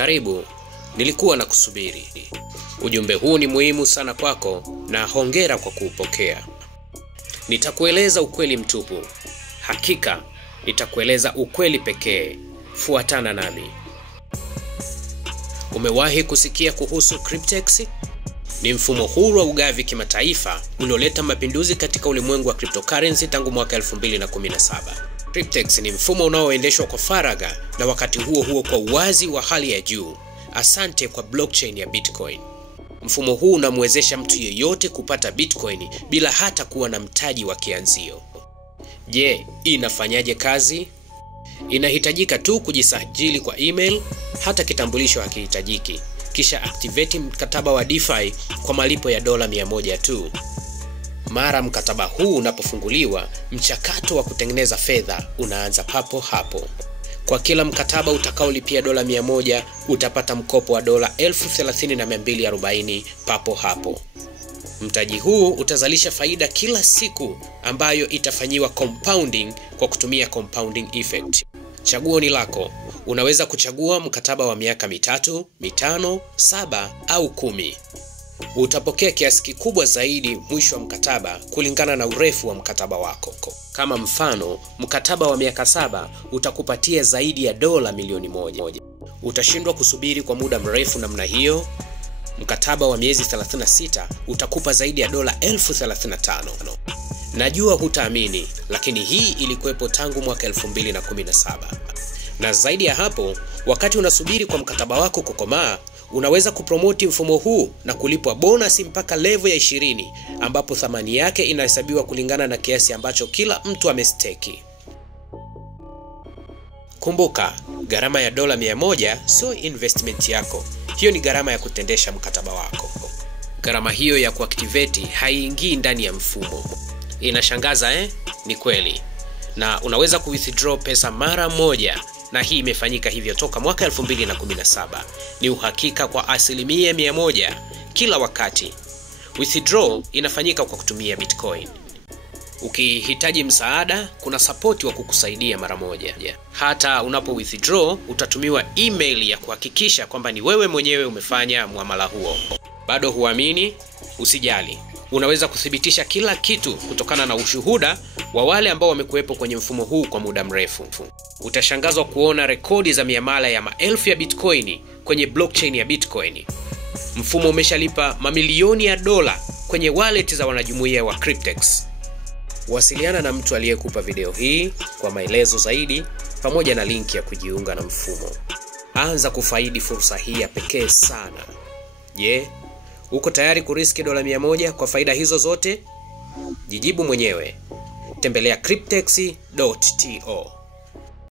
Karibu, nilikuwa na kusubiri. Ujumbe huu ni muhimu sana kwako na hongera kwa kuupokea. Nitakueleza ukweli mtupu. Hakika, nitakueleza ukweli pekee. Fuatana nami. Umewahi kusikia kuhusu Cryptex? Ni mfumo huru wa ugavi kimataifa ulioleta mapinduzi katika ulimwengu wa cryptocurrency tangu mwaka 2017. Cryptex ni mfumo unaoendeshwa kwa faragha na wakati huo huo kwa uwazi wa hali ya juu. Asante kwa blockchain ya Bitcoin. Mfumo huu unamwezesha mtu yeyote kupata Bitcoin bila hata kuwa na mtaji wa kianzio. Je, inafanyaje kazi? Inahitajika tu kujisajili kwa email, hata kitambulisho hakihitajiki. Kisha activate mkataba wa DeFi kwa malipo ya $100 tu. Mara mkataba huu unapofunguliwa, mchakato wa kutengeneza fedha unaanza papo hapo. Kwa kila mkataba utakaolipia $100, utapata mkopo wa $30,240 papo hapo. Mtaji huu utazalisha faida kila siku ambayo itafanyiwa compounding kwa kutumia compounding effect. Chaguo ni lako. Unaweza kuchagua mkataba wa miaka 3, 5, 7 au 10. Utapokea kiasi kikubwa zaidi mwisho wa mkataba kulingana na urefu wa mkataba wako. Kama mfano, mkataba wa miaka 7 utakupatia zaidi ya $1,000,000. Utashindwa kusubiri kwa muda mrefu namna hiyo? Mkataba wa miezi 36 utakupa zaidi ya $35,000. Najua hutaamini, lakini hii ilikuwepo tangu mwaka 2017. Na zaidi ya hapo, wakati unasubiri kwa mkataba wako kukomaa, unaweza kupromoti mfumo huu na kulipwa bonus mpaka level ya 20, ambapo thamani yake inahesabiwa kulingana na kiasi ambacho kila mtu amesteki. Kumbuka, gharama ya $100 sio investment yako. Hiyo ni gharama ya kutendesha mkataba wako. Gharama hiyo ya kuactivate haiingii ndani ya mfumo. Inashangaza Ni kweli. Na unaweza kuwithdraw pesa mara moja, na hii imefanyika hivyo toka mwaka 2017. Ni uhakika kwa 100% kila wakati. Withdraw inafanyika kwa kutumia Bitcoin. Ukihitaji msaada, kuna support wa kukusaidia mara moja. Hata unapo withdraw, utatumiwa email ya kuhakikisha kwamba ni wewe mwenyewe umefanya muamala huo. Bado huamini? Usijali. Unaweza kuthibitisha kila kitu kutokana na ushuhuda wa wale ambao wamekuwepo kwenye mfumo huu kwa muda mrefu. Utashangazwa kuona rekodi za miamala ya maelfu ya Bitcoin kwenye blockchain ya Bitcoin. Mfumo umeshalipa mamilioni ya dola kwenye wallet za wanajumuiya wa Cryptex. Wasiliana na mtu aliyekupa video hii kwa maelezo zaidi pamoja na link ya kujiunga na mfumo. Anza kufaidi fursa hii ya pekee sana. Je, uko tayari kuriski $100 kwa faida hizo zote? Jijibu mwenyewe. Tembelea cryptex.to.